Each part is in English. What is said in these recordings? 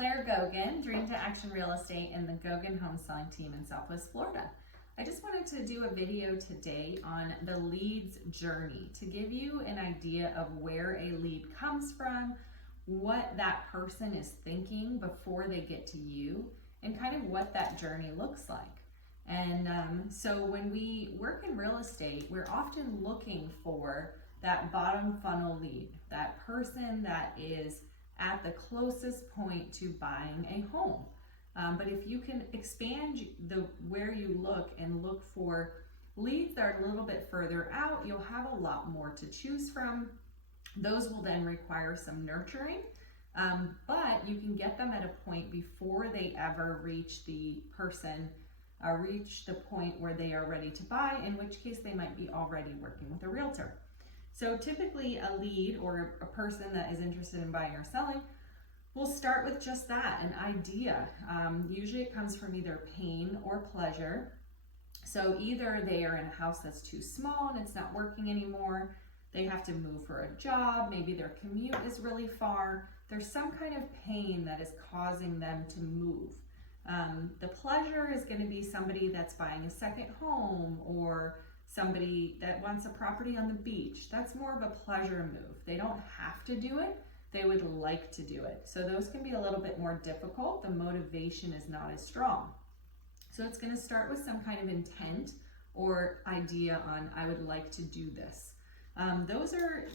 Claire Gogan, Dream to Action Real Estate and the Gogan Home Selling Team in Southwest Florida. I just wanted to do a video today on the lead's journey to give you an idea of where a lead comes from, what that person is thinking before they get to you, and kind of what that journey looks like. And so when we work in real estate, we're often looking for that bottom funnel lead, that person that is at the closest point to buying a home. But if you can expand where you look and look for leads that are a little bit further out, you'll have a lot more to choose from. Those will then require some nurturing, but you can get them at a point before they ever reach the point where they are ready to buy, in which case they might be already working with a realtor. So typically a lead or a person that is interested in buying or selling will start with just that, an idea. Usually it comes from either pain or pleasure. So either they are in a house that's too small and it's not working anymore, they have to move for a job, maybe their commute is really far, there's some kind of pain that is causing them to move. The pleasure is going to be somebody that's buying a second home or somebody that wants a property on the beach. That's more of a pleasure move. They don't have to do it, they would like to do it. So those can be a little bit more difficult. The motivation is not as strong. So it's going to start with some kind of intent or idea on, I would like to do this. Those are,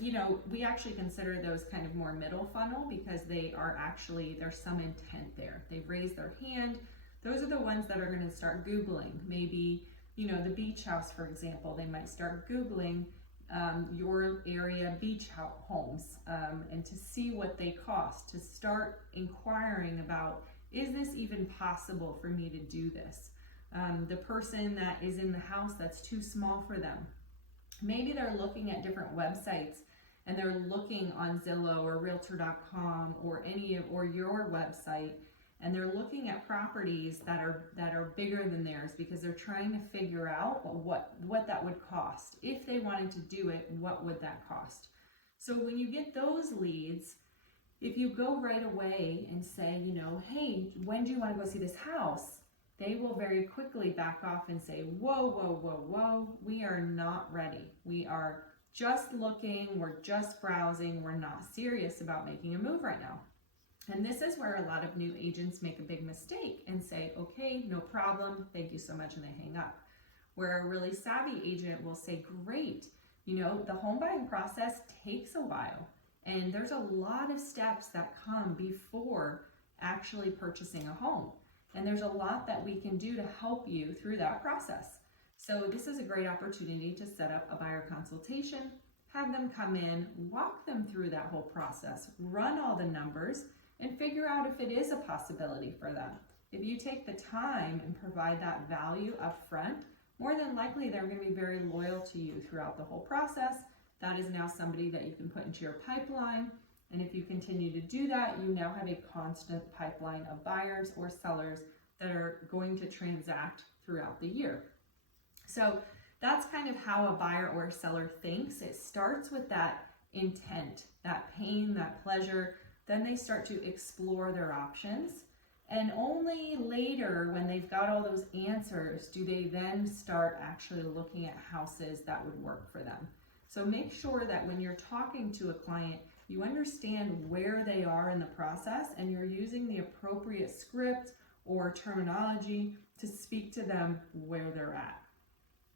we actually consider those kind of more middle funnel because there's some intent there. They've raised their hand. Those are the ones that are going to start Googling. Maybe, the beach house, for example, they might start Googling your area beach homes and to see what they cost, to start inquiring about, is this even possible for me to do this? The person that is in the house that's too small for them, maybe they're looking at different websites and they're looking on Zillow or Realtor.com or your website, and they're looking at properties that are bigger than theirs because they're trying to figure out what that would cost. If they wanted to do it, what would that cost? So when you get those leads, if you go right away and say, hey, when do you want to go see this house? They will very quickly back off and say, whoa, we are not ready. We are just looking, we're just browsing, we're not serious about making a move right now. And this is where a lot of new agents make a big mistake and say, okay, no problem, thank you so much, and they hang up. Where a really savvy agent will say, great, the home buying process takes a while, and there's a lot of steps that come before actually purchasing a home. And there's a lot that we can do to help you through that process. So this is a great opportunity to set up a buyer consultation, have them come in, walk them through that whole process, run all the numbers, and figure out if it is a possibility for them. If you take the time and provide that value up front, more than likely they're going to be very loyal to you throughout the whole process. That is now somebody that you can put into your pipeline. And if you continue to do that, you now have a constant pipeline of buyers or sellers that are going to transact throughout the year. So that's kind of how a buyer or a seller thinks. It starts with that intent, that pain, that pleasure. Then they start to explore their options. And only later, when they've got all those answers, do they then start actually looking at houses that would work for them. So make sure that when you're talking to a client, you understand where they are in the process and you're using the appropriate script or terminology to speak to them where they're at.